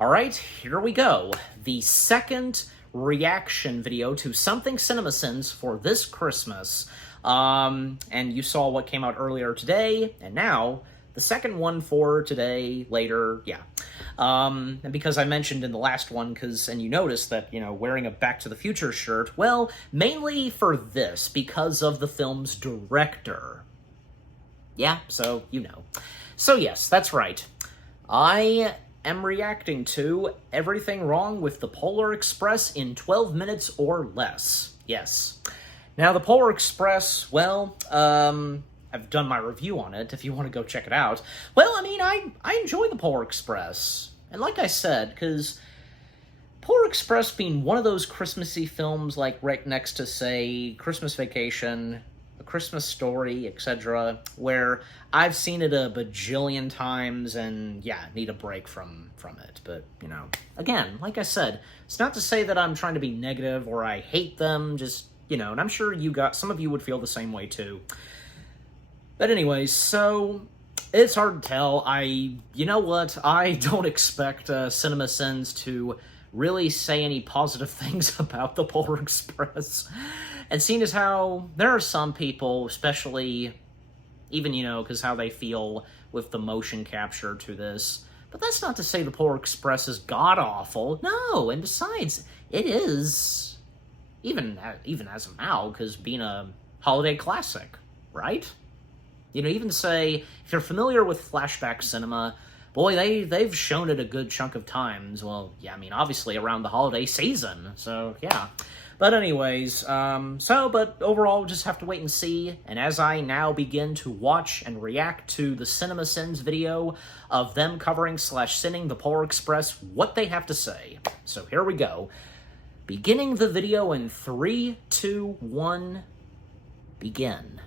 Alright, here we go. The second reaction video to Something CinemaSins for this Christmas. And you saw what came out earlier today, and now the second one for today, later, yeah. And because I mentioned in the last one, and you noticed that, wearing a Back to the Future shirt, well, mainly for this, because of the film's director. Yeah, so, So yes, that's right. I am reacting to Everything Wrong with the Polar Express in 12 minutes or less. Yes. Now, the Polar Express, well, I've done my review on it, if you want to go check it out. Well, I enjoy the Polar Express. And like I said, because Polar Express being one of those Christmassy films, like right next to, say, Christmas Vacation, A Christmas Story, etc., where I've seen it a bajillion times and, yeah, need a break from it. But, again, like I said, it's not to say that I'm trying to be negative or I hate them, just, and I'm sure some of you would feel the same way too. But anyways, so it's hard to tell. You know what? I don't expect CinemaSins to really say any positive things about the Polar Express. And seeing as how there are some people, especially, even, because how they feel with the motion capture to this. But that's not to say the Polar Express is god-awful. No, and besides, it is, even as of now, because being a holiday classic, right? Even say, if you're familiar with flashback cinema, boy, they've shown it a good chunk of times. Well, yeah, obviously around the holiday season, so yeah. But anyways, but overall, we'll just have to wait and see. And as I now begin to watch and react to the CinemaSins video of them covering / sinning the Polar Express, what they have to say. So here we go. Beginning the video in 3, 2, 1, begin.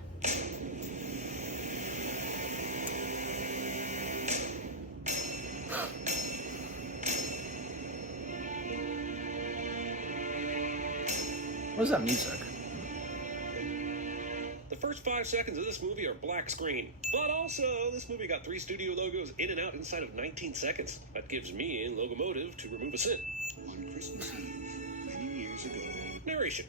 What is that music? The first 5 seconds of this movie are black screen. But also, this movie got 3 studio logos in and out inside of 19 seconds. That gives me in Locomotive to remove a sin. On Christmas Eve, many years ago. Narration.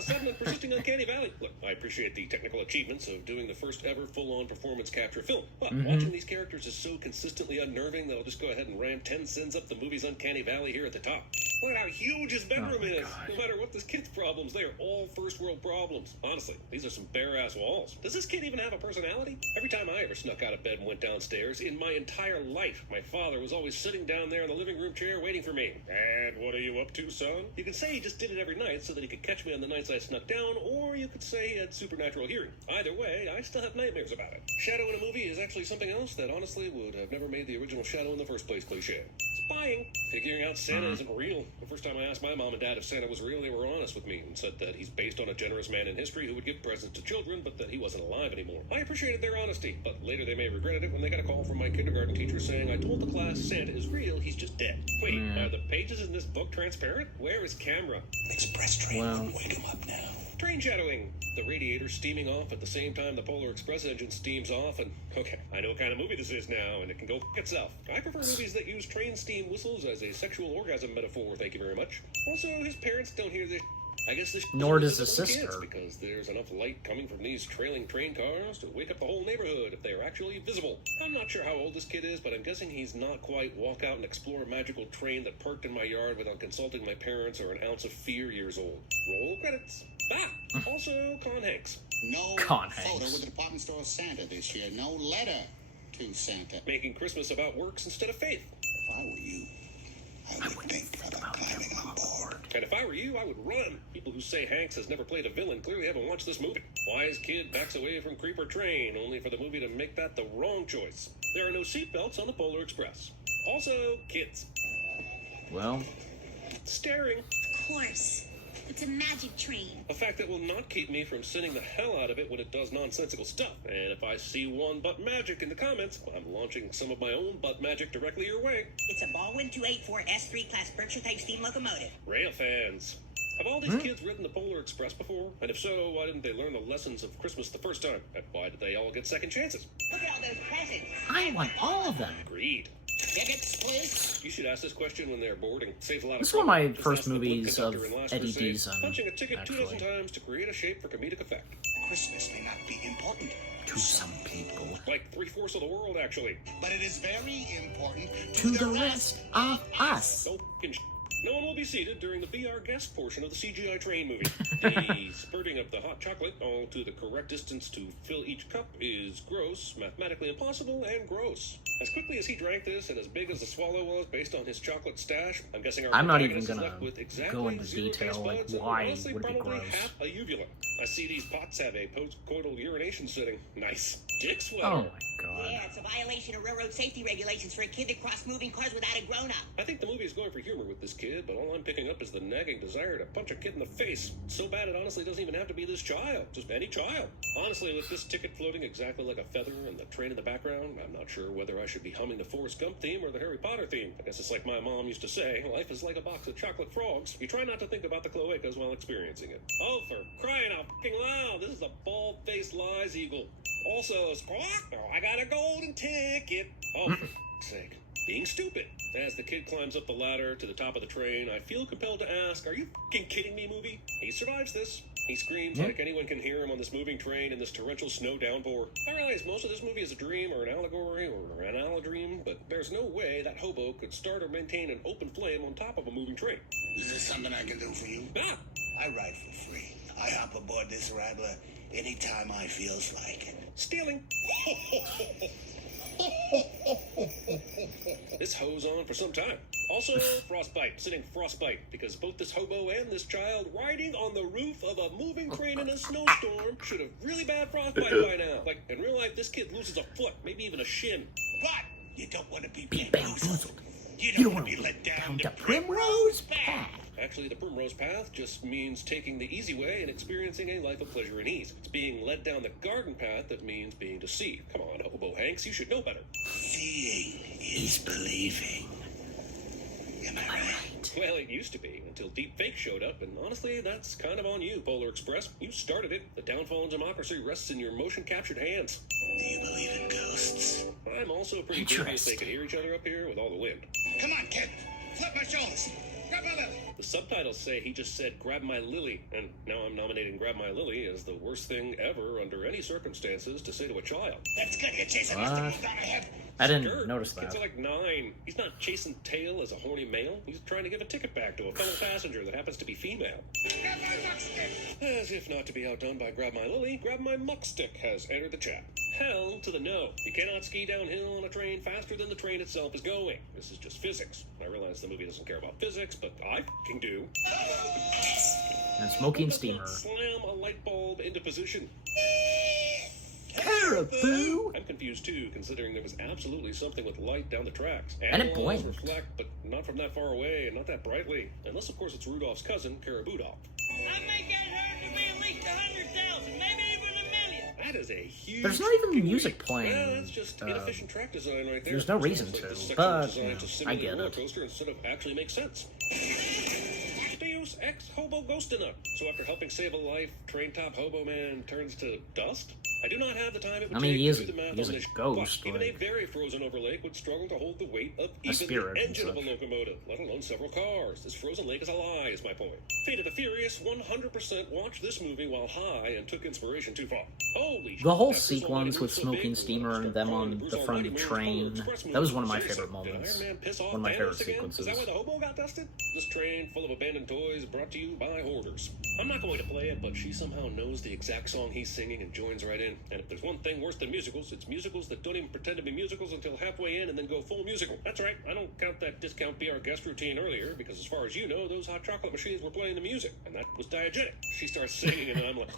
Sudden and persisting uncanny valley. Look, I appreciate the technical achievements of doing the first ever full-on performance capture film. But watching these characters is so consistently unnerving that I'll just go ahead and ram 10 sins up the movie's uncanny valley here at the top. Look at how huge his bedroom is. God. No matter what this kid's problems, they are all first world problems. Honestly, these are some bare-ass walls. Does this kid even have a personality? Every time I ever snuck out of bed and went downstairs, in my entire life, my father was always sitting down there in the living room chair waiting for me. Dad, what are you up to, son? You could say he just did it every night so that he could catch me on the nights I snuck down, or you could say he had supernatural hearing. Either way, I still have nightmares about it. Shadow in a movie is actually something else that honestly would have never made the original Shadow in the first place cliche. Spying. Figuring out Santa isn't real. The first time I asked my mom and dad if Santa was real, they were honest with me and said that he's based on a generous man in history who would give presents to children, but that he wasn't alive anymore. I appreciated their honesty, but later they may have regretted it when they got a call from my kindergarten teacher saying, I told the class Santa is real, he's just dead. Wait, are the pages in this book transparent? Where is camera? Express train wouldn't wake him up now. Train shadowing. The radiator steaming off at the same time the Polar Express engine steams off, and okay, I know what kind of movie this is now, and it can go f*** itself. I prefer movies that use train steam whistles as a sexual orgasm metaphor, thank you very much. Also, his parents don't hear this. I guess this Nor does the his sister. because there's enough light coming from these trailing train cars to wake up the whole neighborhood if they are actually visible. I'm not sure how old this kid is, but I'm guessing he's not quite walk out and explore a magical train that parked in my yard without consulting my parents or an ounce of fear years old. Roll credits. Also Con Hanks. No Con photo Hanks. with the department store Santa this year. No letter to Santa. Making Christmas about works instead of faith. If I were you, I would think about climbing on board. And if I were you, I would run. People who say Hanks has never played a villain clearly haven't watched this movie. Wise kid backs away from creeper train, only for the movie to make that the wrong choice. There are no seatbelts on the Polar Express. Also, kids. Well, Staring. Of course. It's a magic train. A fact that will not keep me from sinning the hell out of it when it does nonsensical stuff. And if I see one butt magic in the comments, I'm launching some of my own butt magic directly your way. It's a Baldwin 284 S3 class Berkshire type steam locomotive. Rail fans. Have all these kids ridden the Polar Express before? And if so, why didn't they learn the lessons of Christmas the first time? And why did they all get second chances? Look at all those presents. I want all of them. Agreed. Tickets, please. You should ask this question when they're boarding. Saves a lot of This is one of my trouble. Just first ask the boat movies of conductor in Last Eddie Crusade, Deason, punching a ticket 2 dozen actually. times to create a shape for comedic effect. Christmas may not be important To some people. Like 3/4 of the world, actually. but it is very important To the rest of us. No f***ing sh- No one will be seated during the Be Our Guest portion of the CGI train movie. The spurting of the hot chocolate all to the correct distance to fill each cup is gross, mathematically impossible, and gross. As quickly as he drank this and as big as the swallow was based on his chocolate stash, I'm guessing our I'm not even protagonist is gonna left with exactly go into 0 detail, taste like, buds and why honestly would it be probably gross. half a uvula. I see these pots have a post-coital urination setting. Nice. Dick sweater. Oh my god. Yeah, it's a violation of railroad safety regulations for a kid to cross moving cars without a grown-up. I think the movie is going for humor with this kid, but all I'm picking up is the nagging desire to punch a kid in the face. So bad it honestly doesn't even have to be this child, just any child. Honestly, with this ticket floating exactly like a feather and the train in the background, I'm not sure whether I should be humming the Forrest Gump theme or the Harry Potter theme. I guess it's like my mom used to say, life is like a box of chocolate frogs. You try not to think about the cloacas while experiencing it. Oh, for crying out fucking loud, this is a bald-faced lies eagle. Also, squawk, oh, I got a golden ticket. Oh, for f***'s sake. Being stupid. As the kid climbs up the ladder to the top of the train, I feel compelled to ask, are you f***ing kidding me, movie? He survives this. He screams like anyone can hear him on this moving train in this torrential snow downpour. I realize most of this movie is a dream or an allegory or an allodream, but there's no way that hobo could start or maintain an open flame on top of a moving train. Is this something I can do for you? Ah! I ride for free. I hop aboard this rattler anytime I feels like it. Stealing. This ho's on for some time. Also, frostbite, sitting frostbite, because both this hobo and this child riding on the roof of a moving train in a snowstorm should have really bad frostbite by now. Like, in real life, this kid loses a foot, maybe even a shin. What? You don't want to be bamboozled. bamboozled. You You don't don't want want to be let down the the Primrose Path. Actually, the Primrose Path just means taking the easy way and experiencing a life of pleasure and ease. It's being led down the garden path that means being deceived. Come on, Hobo Hanks, you should know better. Seeing is believing. Am I right? Well, it used to be, until Deep Fake showed up, and honestly, that's kind of on you, Polar Express. You started it. The downfall of democracy rests in your motion-captured hands. Do you believe in ghosts? I'm also pretty dubious they could hear each other up here with all the wind. Come on, kid. Flip my shoulders. Grab my lily. The subtitles say he just said, grab my lily, and now I'm nominating grab my lily as the worst thing ever under any circumstances to say to a child. That's good. You're chasing What? Mr. Move down ahead. I didn't Skirt. notice Kids that. are like 9. He's not chasing tail as a horny male. He's trying to give a ticket back to a fellow passenger that happens to be female. Grab my muck stick. As if not to be outdone by Grab My Lily, Grab My Muck Stick has entered the chat. Hell to the no. You cannot ski downhill on a train faster than the train itself is going. This is just physics. I realize the movie doesn't care about physics, but I f***ing do. And Smoky and Let's not Steamer. Slam a light bulb into position. Caribou! I'm confused too, considering there was absolutely something with light down the tracks. And it Animals blinked. reflect, but not from that far away and not that brightly. Unless, of course, it's Rudolph's cousin, Caribou. I make that hurt to be at least 100,000, maybe even a million. That is a huge. There's not even fucking music leap. playing, Well, that's just inefficient track design right there. there's no Sounds reason like to, this section but, was designed you know, to I simulate get a roller it. coaster instead of actually make sense. Deus ex hobo ghostina. So after helping save a life, train top hobo man turns to dust. I do not have the time it would I mean, take he to is do a- the math he is on a this. ghost, But even a like- very frozen over lake would struggle to hold the weight of even spirit the and engine of a such. locomotive, let alone several cars. This frozen lake is a lie, is my point. Fate of the Furious 100% watched this movie while high and took inspiration too far. Holy shit, The whole that Bruce Almighty sequence with moved so Smoky big, and we Steamer almost and them started on calling the Bruce front Almighty of the movie Polar train, Express that was one of my movie. favorite Seriously, moments. Did Iron Man piss off One of my favorite Thanos again? sequences. Is that why the hobo got dusted? This train full of abandoned toys brought to you by hoarders. I'm not going to play it, but she somehow knows the exact song he's singing and joins right in. And if there's one thing worse than musicals, it's musicals that don't even pretend to be musicals until halfway in and then go full musical. That's right, I don't count that discount Be Our Guest routine earlier, because as far as you know, those hot chocolate machines were playing the music, and that was diegetic. She starts singing, and I'm like...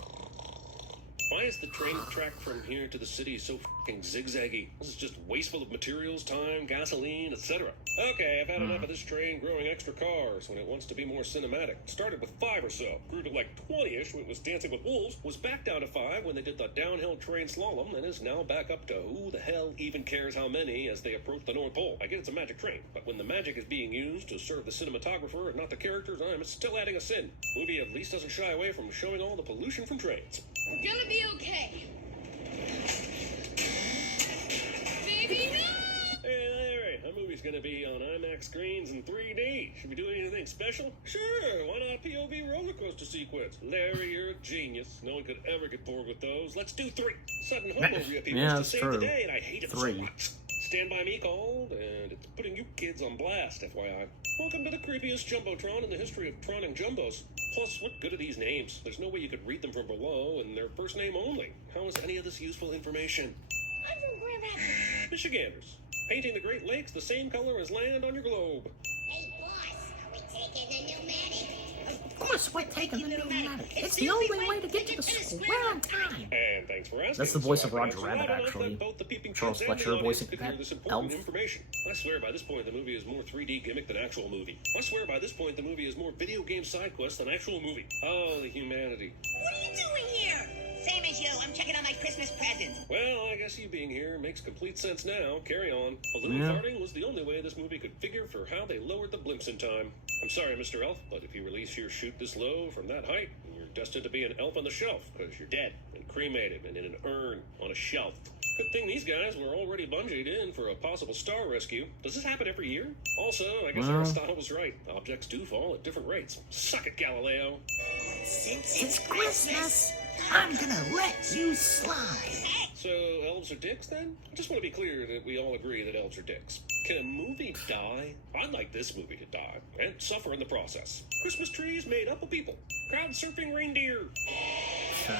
Why is the train track from here to the city so f***ing zigzaggy? This is just wasteful of materials, time, gasoline, etc. Okay, I've had enough of this train growing extra cars when it wants to be more cinematic. Started with 5 or so, grew to like 20-ish when it was Dancing with Wolves, was back down to 5 when they did the downhill train slalom, and is now back up to who the hell even cares how many as they approach the North Pole. I get it's a magic train, but when the magic is being used to serve the cinematographer and not the characters, I'm still adding a sin. Movie at least doesn't shy away from showing all the pollution from trains. We're gonna be okay. Baby, no! Hey, that movie's gonna be on IMAX screens in 3D. Should we do anything special? Sure, why not POV roller coaster sequence? Larry, you're a genius. No one could ever get bored with those. Let's do 3. Sudden homo reappears Yeah, to that's save true. the day, and I hate it 3. so much. Stand By Me called, and it's putting you kids on blast, FYI. Welcome to the creepiest Jumbotron in the history of troning jumbos. Plus, what good are these names? There's no way you could read them from below, and their first name only. How is any of this useful information? I'm from Grand Rapids. Michiganders. Painting the Great Lakes the same color as land on your globe. Hey, boss, are we taking the pneumatic? Of course, we're taking the pneumatic. It's the only way to get to the square on time. And thanks for asking. That's the voice of So I Roger can Rabbit, answer loud enough actually. that both the peeping Charles kids and the Fletcher audience voicing could hear that this important elf. information. I swear by this point the movie is more 3D gimmick than actual movie. I swear by this point the movie is more video game side quest than actual movie. Oh, the humanity. What are you doing here? Same as you. I'm checking on my Christmas presents. Well, I guess you being here makes complete sense now. Carry on. Balloon Yeah. farting was the only way this movie could figure for how they lowered the blimps in time. I'm sorry, Mr. Elf, but if you release your chute this low from that height, you're destined to be an elf on the shelf, because you're dead and cremated and in an urn on a shelf. Good thing these guys were already bungeed in for a possible star rescue. Does this happen every year? Also, I guess Well. Aristotle was right. Objects do fall at different rates. Suck it, Galileo. Since It's Christmas. I'm gonna let you slide. So, elves are dicks then? I just want to be clear that we all agree that elves are dicks. Can a movie die? I'd like this movie to die, and suffer in the process. Christmas trees made up of people. Crowd surfing reindeer. Sure.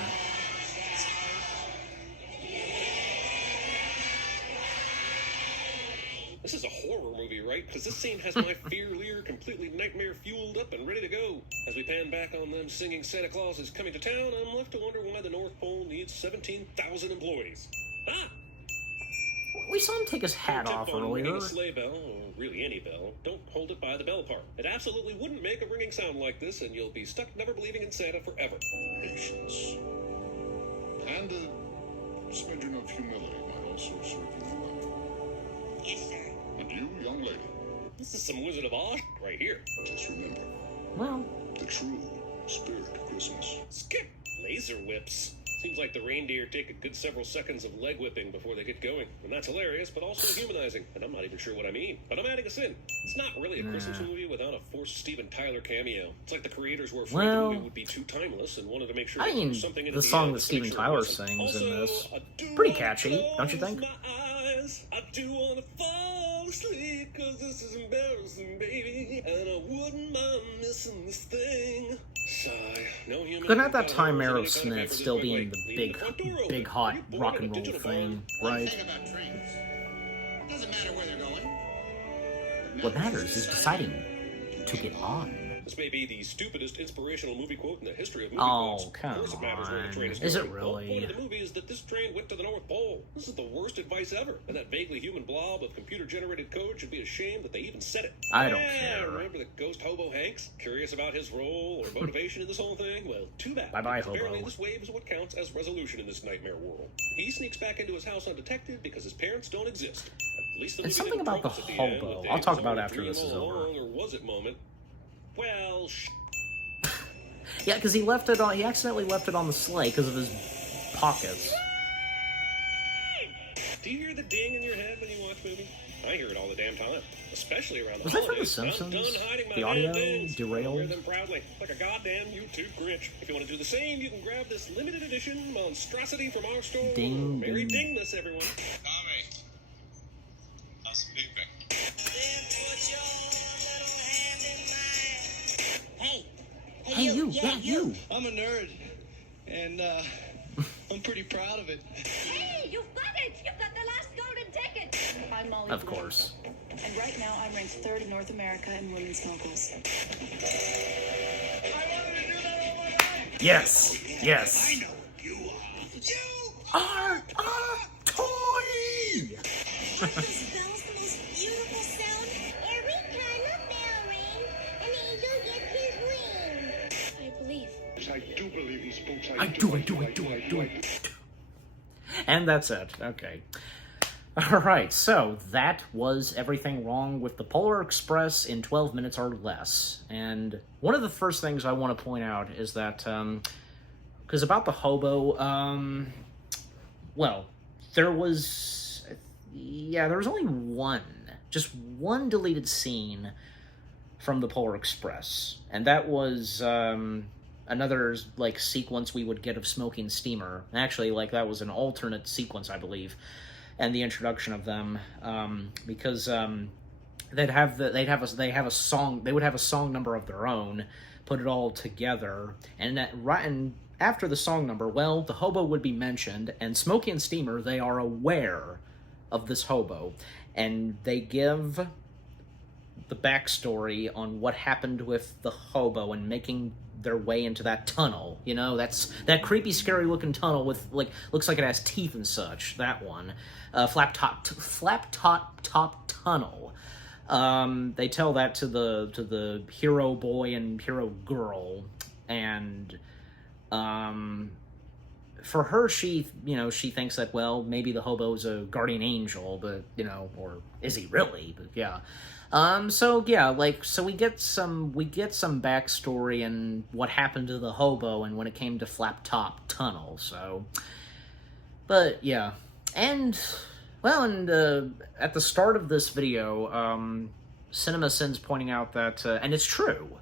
This is a horror movie, right? Because this scene has my fear leer completely nightmare fueled up and ready to go. As we pan back on them singing Santa Claus is coming to town, I'm left to wonder why the North Pole needs 17,000 employees. Ah! We saw him take his hat Tip off on earlier. ringing a sleigh bell, or really any bell, don't hold it by the bell part. It absolutely wouldn't make a ringing sound like this, and you'll be stuck never believing in Santa forever. Patience. And a smidgen of humility might also serve you well. Yes, sir. And you, young lady, This is some Wizard of Oz right here. just remember, Well, the true spirit of Christmas. Skip! Laser whips. Seems like the reindeer take a good several seconds of leg whipping before they get going. And that's hilarious, but also humanizing. And I'm not even sure what I mean. But I'm adding us in. It's not really a Christmas movie without a forced Steven Tyler cameo. It's like the creators were afraid Well, the movie would be too timeless and wanted to make sure I there was mean, something in the it at song end that to make Steven sure it Tyler wasn't. sings in Also, this, I do pretty wanna catchy, don't you close think? my eyes. I do want to fall asleep, cause this is embarrassing, baby. And I wouldn't mind missing this thing. Sigh. No human. but at that can time, follow us in any kind of Aerosmith paper still this being quickly. the Leave the front door open. big hot Are you born rock in a and roll digital thing, barn? One right? thing about trains, it doesn't matter where they're going. What matters is deciding to get on. This may be the stupidest inspirational movie quote in the history of movie Oh, quotes. come Of course it matters where the train on. is Is it going. The whole really? point of the movie is that this train went to the North Pole. This is the worst advice ever. And that vaguely human blob of computer-generated code should be ashamed that they even said it. I don't Yeah, care. Remember the ghost hobo Hanks? Curious about his role or motivation in this whole thing? Well, too bad. Bye-bye, Because Apparently hobo. this wave is what counts as resolution in this nightmare world. He sneaks back into his house undetected because his parents don't exist. At least the And movie something didn't about the promise at end hobo. that I'll Dave talk was about all after dream this is all over. along, or was it moment? Well, Yeah, because he left it on. He accidentally left it on the sleigh because of his pockets. Do you hear the ding in your head when you watch movies? I hear it all the damn time, especially around the Was that from The holidays. I'm Simpsons? done hiding my The damn audio dings. derailed? I wear them proudly, like a goddamn YouTube Grinch. If you want to do the same, you can grab this limited edition monstrosity from our store. Ding, Merry ding. Dingness, everyone. Tommy, that's a big thing. Then put your little hand in mine. Hey. Hey, you! Yeah, you! I'm a nerd, and I'm pretty proud of it. Hey, you've got it! You've got the last golden ticket! I'm Molly Of Bloom, course. and right now I'm ranked third in North America in women's moguls. Yes! Yes! I know you are. Are a toy! This bell's the most beautiful sound. Every time a bell rings, an angel gets his wings. I believe. I do believe in spooks. I do. And that's it. Okay. Alright, so that was everything wrong with the Polar Express in 12 minutes or less. And one of the first things I want to point out is that, because about the hobo, well, there was only one just one deleted scene from the Polar Express, and that was another like sequence we would get of Smokey and Steamer. Actually, like that was an alternate sequence, I believe, and the introduction of them, because they would have a song number of their own, put it all together, and after the song number, well, the hobo would be mentioned, and Smokey and Steamer, they are aware of this hobo, and they give the backstory on what happened with the hobo and making their way into that tunnel. You know, that's that creepy, scary looking tunnel with like looks like it has teeth and such. That one, flap top tunnel. They tell that to the hero boy and hero girl, and for her, she thinks that, well, maybe the hobo's a guardian angel, but or is he really? But yeah. So we get some backstory and what happened to the hobo and when it came to Flap Top Tunnel. So, but yeah, and at the start of this video, CinemaSins pointing out that, and it's true,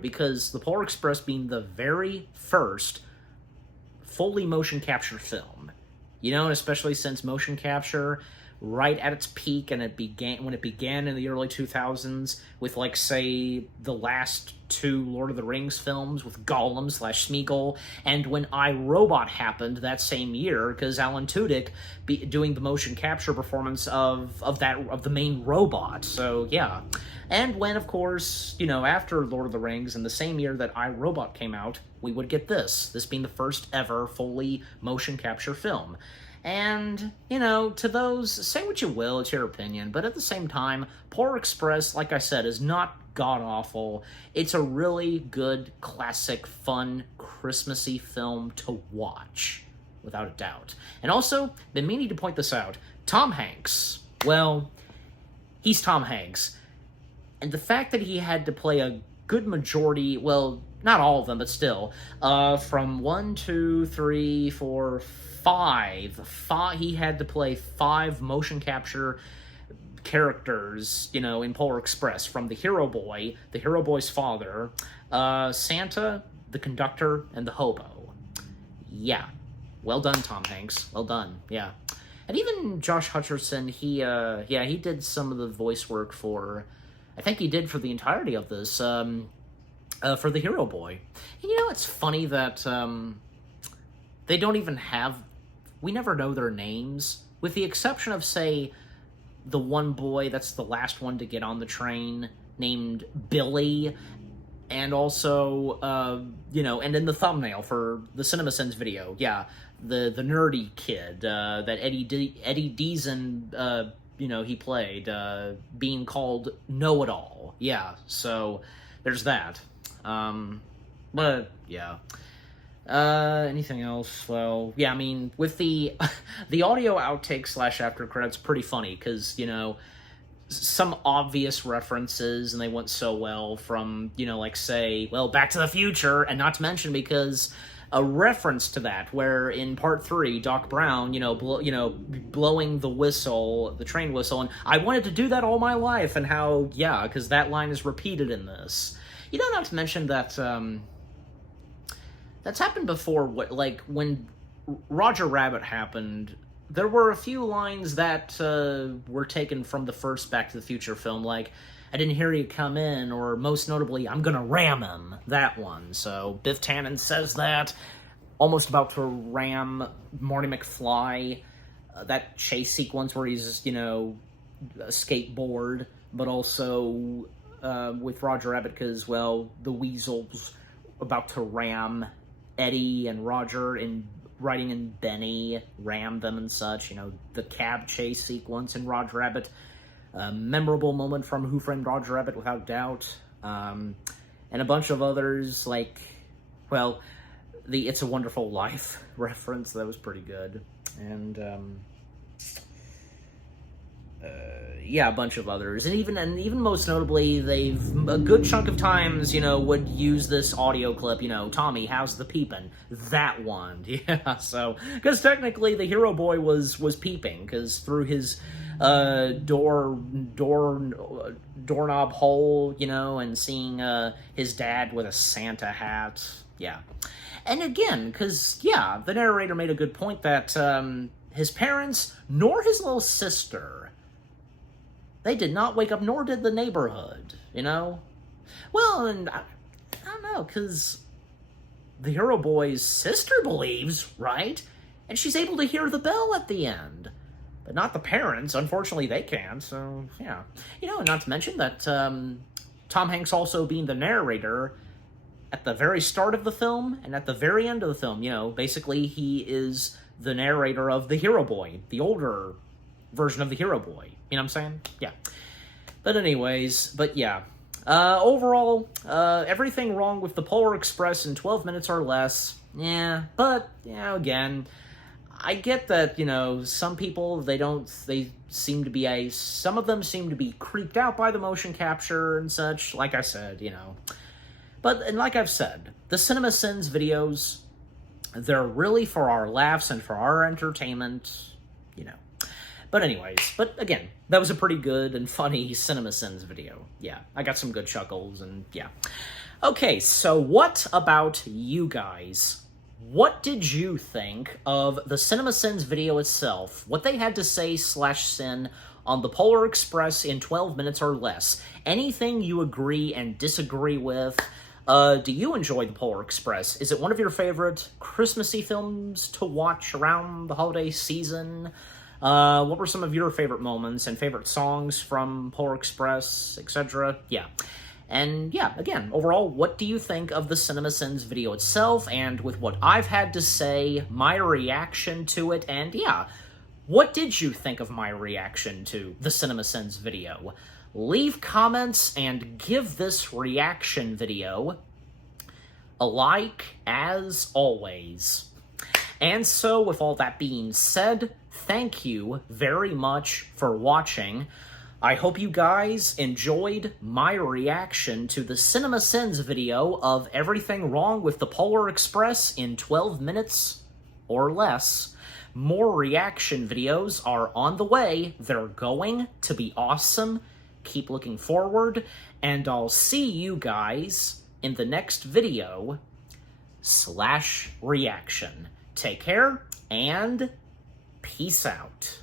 because the Polar Express being the very first fully motion capture film, and especially since motion capture right at its peak, and when it began in the early 2000s with, like, say, the last two Lord of the Rings films with Gollum / Smeagol, and when iRobot happened that same year, because Alan Tudyk doing the motion capture performance of the main robot. So yeah, and when, of course, after Lord of the Rings, in the same year that iRobot came out, we would get this being the first ever fully motion capture film. And, to those, say what you will, it's your opinion, but at the same time, Polar Express, like I said, is not god-awful. It's a really good, classic, fun, Christmassy film to watch, without a doubt. And also, been meaning to point this out, Tom Hanks, well, he's Tom Hanks. And the fact that he had to play a good majority, well, not all of them, but still, from 1, 2, 3, 4, 5, he had to play 5 motion capture characters, in Polar Express, from the hero boy, the hero boy's father, Santa, the conductor, and the hobo. Yeah. Well done, Tom Hanks. Well done. Yeah. And even Josh Hutcherson, he did some of the voice work for, I think he did for the entirety of this, for the hero boy. And it's funny that, they don't even have, we never know their names, with the exception of, say, the one boy that's the last one to get on the train, named Billy, and also, and in the thumbnail for the CinemaSins video, yeah, the nerdy kid, that Eddie Deason, he played, being called Know-It-All. Yeah, so there's that. But, yeah. Anything else? Well, yeah, I mean, with the audio outtake / after credits, pretty funny, because, some obvious references, and they went so well from, like, say, well, Back to the Future, and not to mention because a reference to that, where in Part 3, Doc Brown, blowing the whistle, the train whistle, and I wanted to do that all my life, and how, yeah, because that line is repeated in this. Not to mention that, that's happened before, when Roger Rabbit happened, there were a few lines that were taken from the first Back to the Future film, like, I didn't hear you come in, or most notably, I'm gonna ram him, that one. So Biff Tannen says that, almost about to ram Marty McFly, that chase sequence where he's, a skateboard, but also with Roger Rabbit, because, well, the Weasel's about to ram Eddie and Roger in riding in Benny, ram them and such, the cab chase sequence in Roger Rabbit, a memorable moment from Who Framed Roger Rabbit, without doubt, and a bunch of others, like, well, the It's a Wonderful Life reference, that was pretty good, and, yeah, a bunch of others, and even most notably, they've, a good chunk of times, would use this audio clip, Tommy, how's the peepin'? That one, yeah, so, because technically the hero boy was peeping, because through his doorknob hole, you know, and seeing his dad with a Santa hat. Yeah. And again, because, yeah, the narrator made a good point that his parents, nor his little sister, they did not wake up, nor did the neighborhood, you know? Well, and I don't know, because the hero boy's sister believes, right? And she's able to hear the bell at the end. But not the parents. Unfortunately, they can't, so, yeah. You know, not to mention that Tom Hanks also being the narrator at the very start of the film and at the very end of the film, you know, basically he is the narrator of the hero boy, the older version of the hero boy. You know what I'm saying? Yeah. But anyways, but yeah. Overall, everything wrong with the Polar Express in 12 minutes or less. Yeah, but, you know, again, I get that, you know, some people, they seem to be some of them seem to be creeped out by the motion capture and such, like I said, you know. But, and like I've said, the CinemaSins videos, they're really for our laughs and for our entertainment, you know. But anyways, but again, that was a pretty good and funny CinemaSins video. Yeah, I got some good chuckles, and yeah. Okay, so what about you guys? What did you think of the CinemaSins video itself? What they had to say /sin on the Polar Express in 12 minutes or less? Anything you agree and disagree with? Do you enjoy the Polar Express? Is it one of your favorite Christmassy films to watch around the holiday season? What were some of your favorite moments and favorite songs from Polar Express, etc.? Yeah. And yeah, again, overall, what do you think of the CinemaSins video itself, and with what I've had to say, my reaction to it, and yeah, what did you think of my reaction to the CinemaSins video? Leave comments and give this reaction video a like, as always. And so, with all that being said, thank you very much for watching. I hope you guys enjoyed my reaction to the CinemaSins video of everything wrong with the Polar Express in 12 minutes or less. More reaction videos are on the way. They're going to be awesome. Keep looking forward, and I'll see you guys in the next video /reaction. Take care, and peace out.